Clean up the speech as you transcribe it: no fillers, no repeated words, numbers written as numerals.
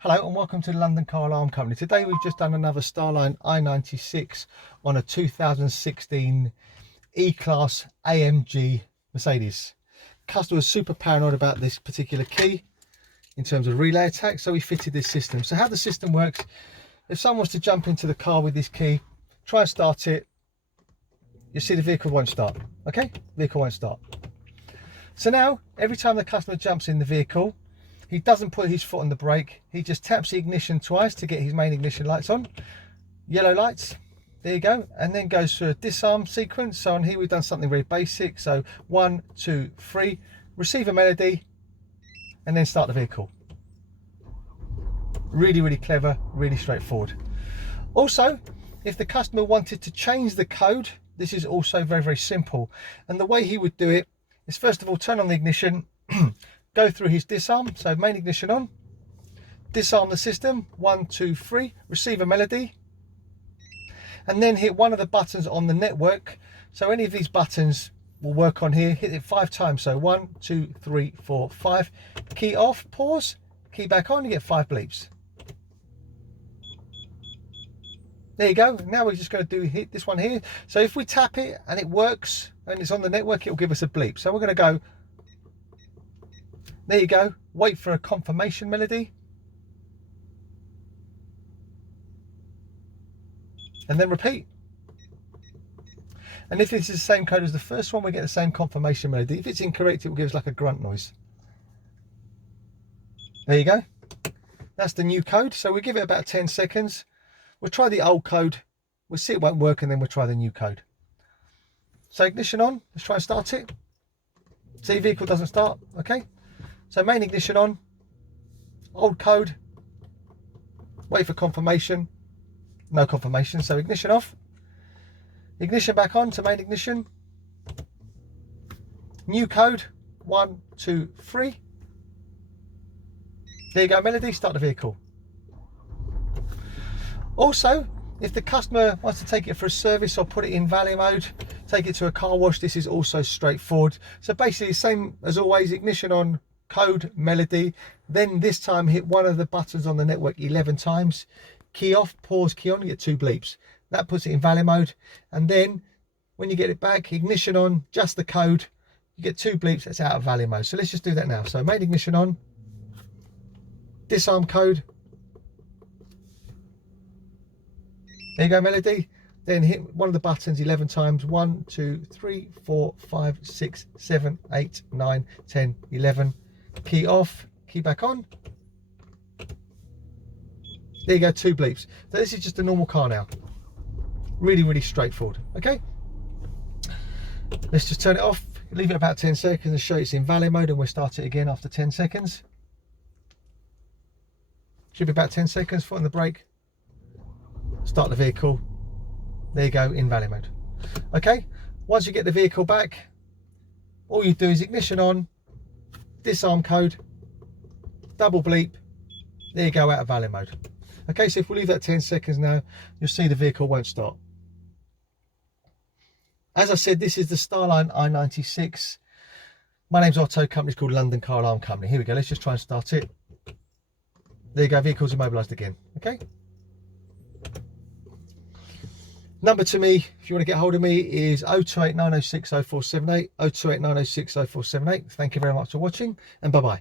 Hello and welcome to the London Car Alarm Company. Today we've just done another Starline i96 on a 2016 E-Class AMG Mercedes. Customer was super paranoid about this particular key in terms of relay attack, so we fitted this system. So how the system works, if someone was to jump into the car with this key, try and start it, you see the vehicle won't start. Okay, vehicle won't start. So now every time the customer jumps in the vehicle, he doesn't put his foot on the brake, he just taps the ignition twice to get his main ignition lights on. Yellow lights, there you go, and then goes through a disarm sequence. So on here we've done something very basic. So 1, 2, 3, receive a melody, and then start the vehicle. Really clever, really straightforward. Also, if the customer wanted to change the code, this is also very simple. And the way he would do it is, first of all, turn on the ignition, go through his disarm, so main ignition on, disarm the system, 1, 2, 3, receive a melody, and then hit one of the buttons on the network. So any of these buttons will work on here, hit it 5 times, so 1, 2, 3, 4, 5, key off, pause, key back on, you get 5 bleeps. There you go. Now we're just going to hit this one here. So if we tap it and it works and it's on the network, it will give us a bleep. So we're going to go, there you go, wait for a confirmation melody, and then repeat. And if it's the same code as the first one, we get the same confirmation melody. If it's incorrect, it will give us like a grunt noise. There you go. That's the new code. So we give it about 10 seconds. We'll try the old code. We'll see it won't work, and then we'll try the new code. So ignition on. Let's try and start it. See, vehicle doesn't start. Okay. So main ignition on. Old code. Wait for confirmation. No confirmation. So ignition off. Ignition back on to main ignition. New code. 1, 2, 3. There you go, melody. Start the vehicle. Also, if the customer wants to take it for a service or put it in valet mode, take it to a car wash, this is also straightforward. So basically, same as always, ignition on, code, melody, then this time hit one of the buttons on the network 11 times, key off, pause, key on, you get 2 bleeps. That puts it in valet mode, and then when you get it back, ignition on, just the code, you get 2 bleeps, that's out of valet mode. So let's just do that now. So main ignition on, disarm code, there you go, melody. Then hit one of the buttons 11 times. 1, 2, 3, 4, 5, 6, 7, 8, 9, 10, 11. Key off, key back on. There you go, 2 bleeps. So this is just a normal car now. Really straightforward. Okay. Let's just turn it off. Leave it about 10 seconds and show it's in valet mode, and we'll start it again after 10 seconds. Should be about 10 seconds. Foot on the brake. Start the vehicle. There you go, in valet mode. Okay, once you get the vehicle back, all you do is ignition on, disarm code, double bleep, there you go, out of valet mode. Okay, so if we leave that 10 seconds now, you'll see the vehicle won't start. As I said, this is the Starline i96. My name's Otto, company's called London Car Alarm Company. Here we go, let's just try and start it. There you go, vehicle's immobilised again. Okay. Number to me, if you want to get hold of me, is 028 906 0478, 028 906 0478. Thank you very much for watching, and bye-bye.